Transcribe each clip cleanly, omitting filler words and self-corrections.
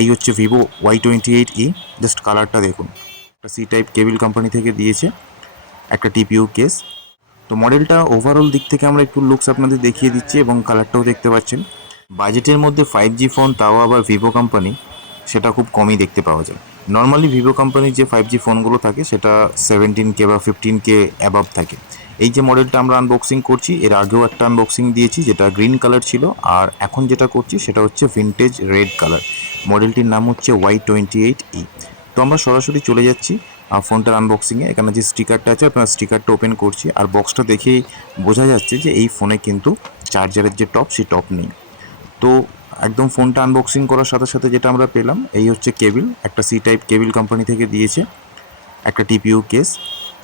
এই হচ্ছে Vivo Y28e, just কালারটা দেখুন। একটা সি টাইপ কেবিল কোম্পানি থেকে দিয়েছে, একটা টিপিইউ কেস। তো মডেলটা ওভারঅল দিক থেকে আমরা একটু লুকস আপনাদের দেখিয়ে দিচ্ছি এবং কালারটাও দেখতে পাচ্ছেন। বাজেটের মধ্যে 5G ফোন, তাও আবার ভিভো কোম্পানি, সেটা খুব কমই দেখতে পাওয়া যায়। নর্মালি ভিভো কোম্পানির যে 5G ফোনগুলো থাকে সেটা 17K বা 15K অ্যাবাভ থাকে। এই যে মডেলটা আমরা আনবক্সিং করছি, এর আগেও একটা আনবক্সিং দিয়েছি যেটা গ্রিন কালার ছিল, আর এখন যেটা করছি সেটা হচ্ছে ভিনটেজ রেড কালার। মডেলটির নাম হচ্ছে Y28e। তো আমরা সরাসরি চলে যাচ্ছি ফোনটার আনবক্সিংয়ে। এখানে যে স্টিকারটা আছে, আপনার স্টিকারটা ওপেন করছি, আর বক্সটা দেখেই বোঝা যাচ্ছে যে এই ফোনে কিন্তু চার্জারের যে টপ, সেই টপ নেই। তো একদম ফোনটা আনবক্সিং করার সাথে সাথে যেটা আমরা পেলাম, এই হচ্ছে কেবিল, একটা সি টাইপ কেবিল কোম্পানি থেকে দিয়েছে, একটা টিপিইউ কেস,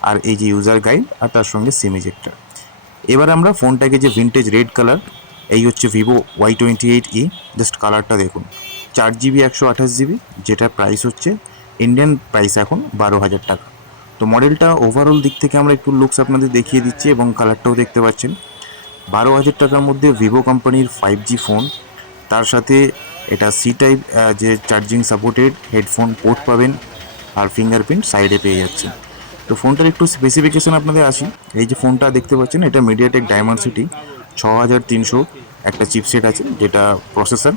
আর এই যে ইউজার গাইড, আর তার সঙ্গে সিম ইজেক্টর। এবার আমরা ফোনটাকে, যে ভিনটেজ রেড কালার, এই হচ্ছে ভিভো Y28e, জাস্ট কালারটা দেখুন। 4GB 128GB, যেটা প্রাইস হচ্ছে ইন্ডিয়ান প্রাইস এখন 12,000 টাকা। তো মডেলটা ওভারঅল দিক থেকে আমরা একটু লুকস আপনাদের দেখিয়ে দিচ্ছি এবং কালারটাও দেখতে পাচ্ছেন। 12,000 টাকার মধ্যে ভিভো কোম্পানির 5G ফোন, তার সাথে এটা সি টাইপ যে চার্জিং সাপোর্টেড হেডফোন পোর্ট পাবেন, আর ফিঙ্গারপ্রিন্ট সাইডে পেয়ে যাচ্ছেন। তো ফোনটার একটু স্পেসিফিকেশন আপনাদের আসি। এই যে ফোনটা দেখতে পাচ্ছেন, এটা মিডিয়াটেক ডায়মন্ডসিটি 6300 একটা চিপসেট আছে, যেটা প্রসেসর।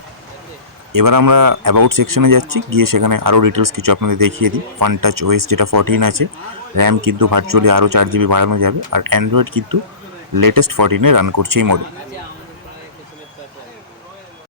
এবার আমরা অ্যাবাউট সেকশনে যাচ্ছি, গিয়ে সেখানে আরও ডিটেলস কিছু আপনাদের দেখিয়ে দিই। ফান টাচ ওএস যেটা 14 আছে, র্যাম কিন্তু ভার্চুয়ালি আরও 4GB বাড়ানো যাবে, আর অ্যান্ড্রয়েড কিন্তু লেটেস্ট 14-এ রান করছে এই মডেল।